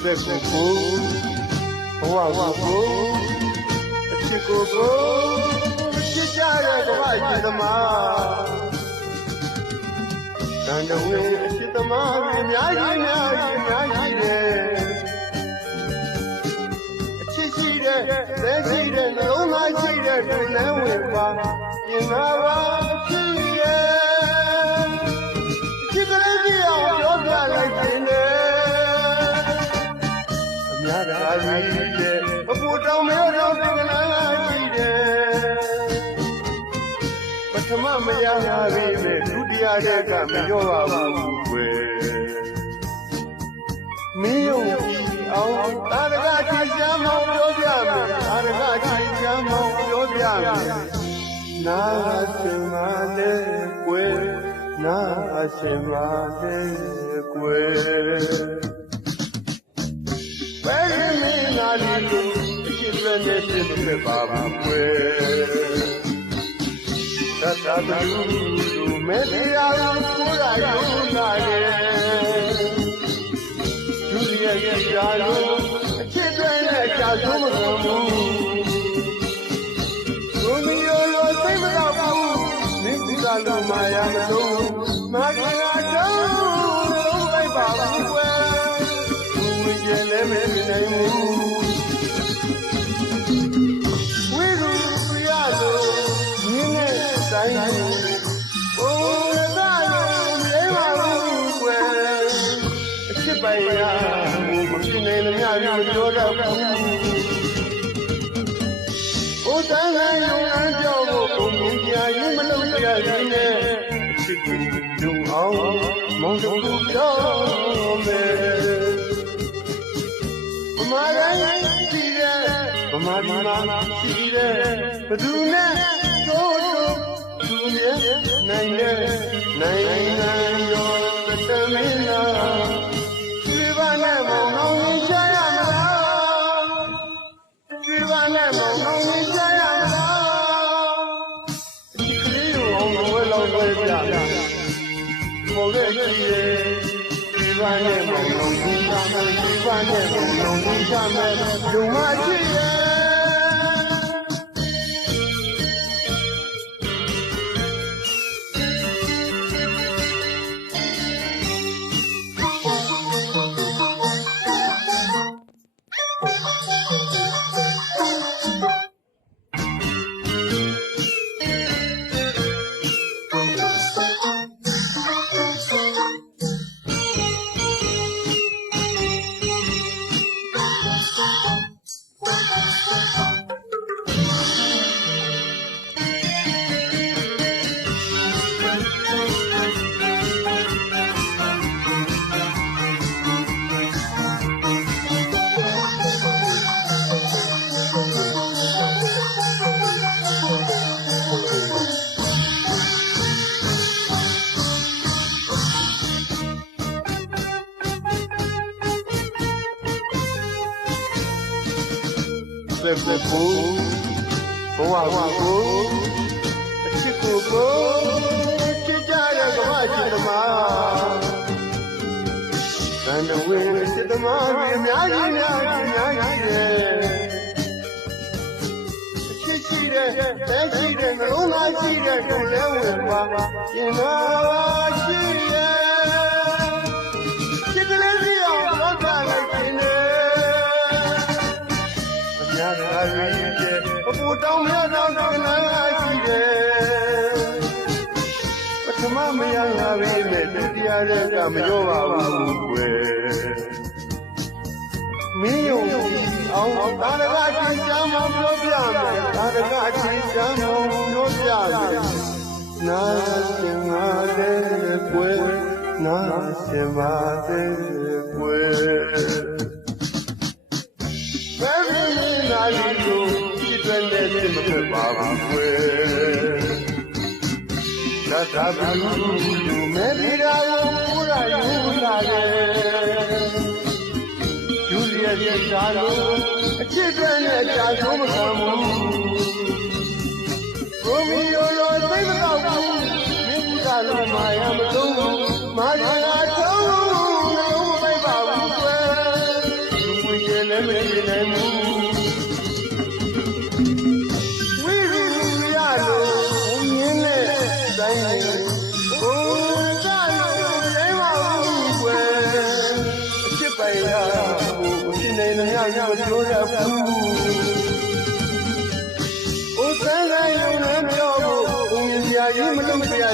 Beko, Wawapo, Chikopo, Chikara, the Ma, and the way the Ma,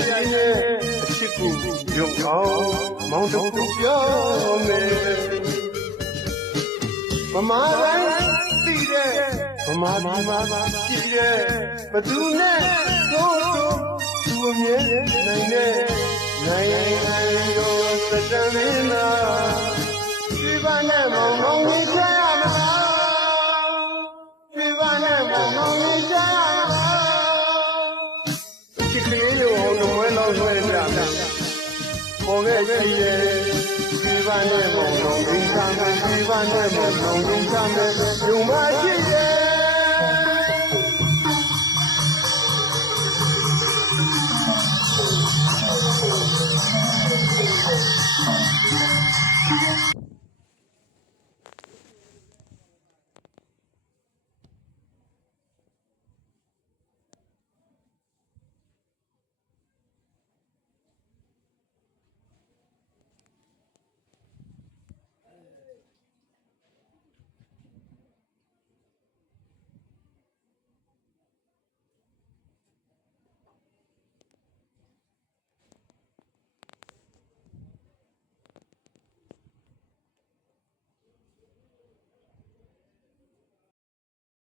ကြီးနဲ့အချစ်ကိုရုံအောင်မောင်တို့ပြောမယ်မမတိုင်းသိတဲ့မမဒီမှာရှိတဲ့ဘသူနဲ့တို့သူအမြဲနိုင်တဲ့နိုင်ရောစတန်မင်းလားဒီပါနဲ့မောင်မောင်ကြီးချရမလားဒီပါနဲ့မောင်မောင်ကြီးချရမလားချစ်ကလေးရောနှမွေးလောက်ဆွဲကြတယ်ပေါ်ခဲ့ကြရဲ့ဒီပါနဲ့မောင်မောင်ကြီးချမယ်ဒီပါနဲ့မောင်မောင်ကြီးချမယ်လူမရှိရဲ့